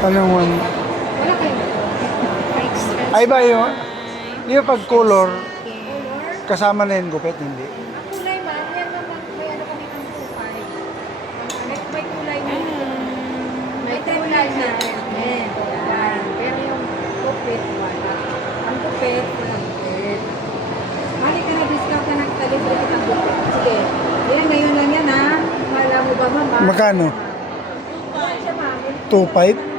Anong one? Wala kayo. Extra. Ay ba yung, yung pag color, Color? kasama na yung gupit, hindi? Ang kulay ma'am, yan naman, may ano kami ng 2.5. May kulay na. May kulay na. Yan. Pero yung gupit, wala. Ang gupit, wala gupit. Mali ka na, discount ka ng talibre kitang gupit. Sige. Yan, ngayon lang yan ha. Wala mo ba mama? Magkano? Wala siya ma'am. 2.5?